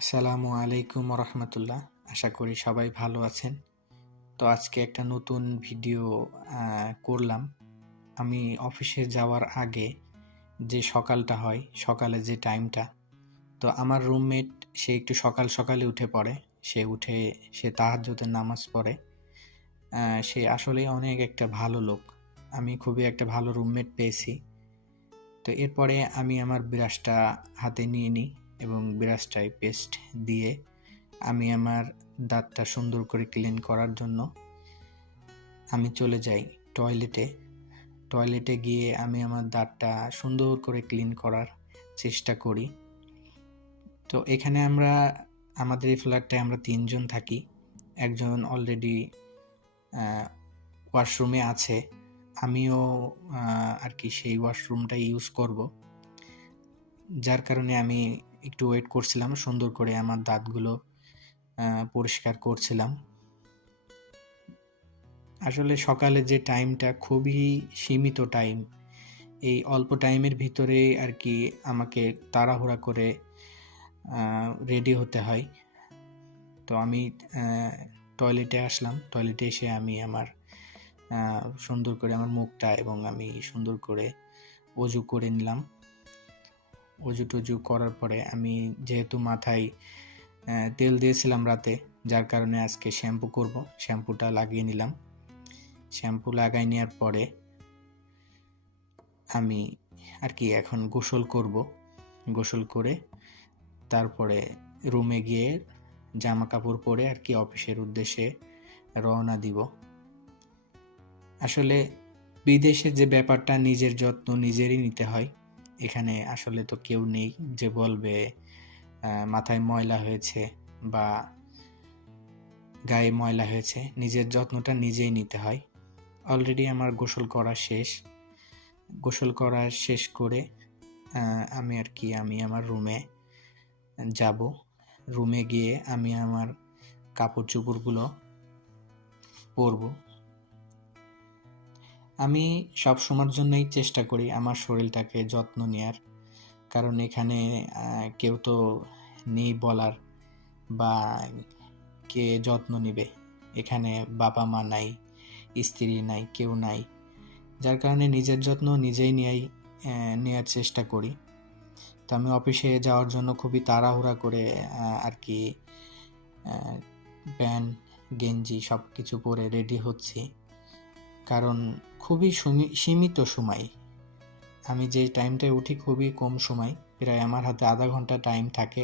আসসালামু আলাইকুম রহমতুল্লাহ। আশা করি সবাই ভালো আছেন। তো আজকে একটা নতুন ভিডিও করলাম। আমি অফিসে যাওয়ার আগে যে সকালটা হয়, সকালে যে টাইমটা, তো আমার রুমমেট সে একটু সকাল সকালে উঠে পড়ে। সে তাহাজ্জুদের নামাজ পড়ে। সে আসলেই অনেক একটা ভালো লোক। আমি খুবই একটা ভালো রুমমেট পেয়েছি। তো এরপরে আমি আমার ব্রাশটা হাতে নিয়ে নিই এবং ব্রাশটায় পেস্ট দিয়ে আমি আমার দাঁতটা সুন্দর করে ক্লিন করার জন্য আমি চলে যাই টয়লেটে। টয়লেটে গিয়ে আমি আমার দাঁতটা সুন্দর করে ক্লিন করার চেষ্টা করি। তো এখানে আমাদের এই ফ্ল্যাটটায় আমরা ৩ জন থাকি। একজন অলরেডি ওয়াশরুমে আছে। আমিও আর কি সেই ওয়াশরুমটা ইউজ করব। যার কারণে আমি একটু ওয়েট করছিলাম, সুন্দর করে আমার দাঁতগুলো পরিষ্কার করছিলাম। আসলে সকালে যে টাইমটা খুবই সীমিত টাইম। এই অল্প টাইমের ভিতরে আর কি আমাকে তাড়াহুড়া করে রেডি হতে হয়। তো আমি টয়লেটে আসলাম। টয়লেটে এসে আমি আমার সুন্দর করে আমার মুখটা এবং আমি সুন্দর করে অজু করে নিলাম। অজু টজু করার পরে আমি যেহেতু মাথায় তেল দিয়েছিলাম রাতে, যার কারণে আজকে শ্যাম্পু করব। শ্যাম্পুটা লাগিয়ে নিলাম। শ্যাম্পু লাগাই নেওয়ার পরে আমি আর কি এখন গোসল করব। গোসল করে তারপরে রুমে গিয়ে জামা কাপড় পরে আর কি অফিসের উদ্দেশ্যে রওনা দিব। আসলে বিদেশে যে ব্যাপারটা, নিজের যত্ন নিজেরই নিতে হয়। এখানে আসলে তো কেউ নেই যে বলবে মাথায় ময়লা হয়েছে বা গায়ে ময়লা হয়েছে। নিজের যত্নটা নিজেই নিতে হয়। অলরেডি আমার গোসল করা শেষ। গোসল করা শেষ করে আমি আমার রুমে যাব। রুমে গিয়ে আমি আমার কাপড় চোপড়গুলো পরব। আমি সব সময়ের জন্যই চেষ্টা করি আমার শরীরটাকে যত্ন নেয়ার। কারণ এখানে কেউ তো নেই বলার, বা কে যত্ন নিবে। এখানে বাবা মা নাই, স্ত্রী নাই, কেউ নাই। যার কারণে নিজের যত্ন নিজেই নেয়ার চেষ্টা করি। তো আমি অফিসে যাওয়ার জন্য খুবই তাড়াহুড়া করে আর কি প্যান্ট গেঞ্জি সব কিছু পরে রেডি হচ্ছি। কারণ খুবই সীমিত সময়। আমি যে টাইমটায় উঠি খুবই কম সময়, প্রায় আমার হাতে আধা ঘন্টা টাইম থাকে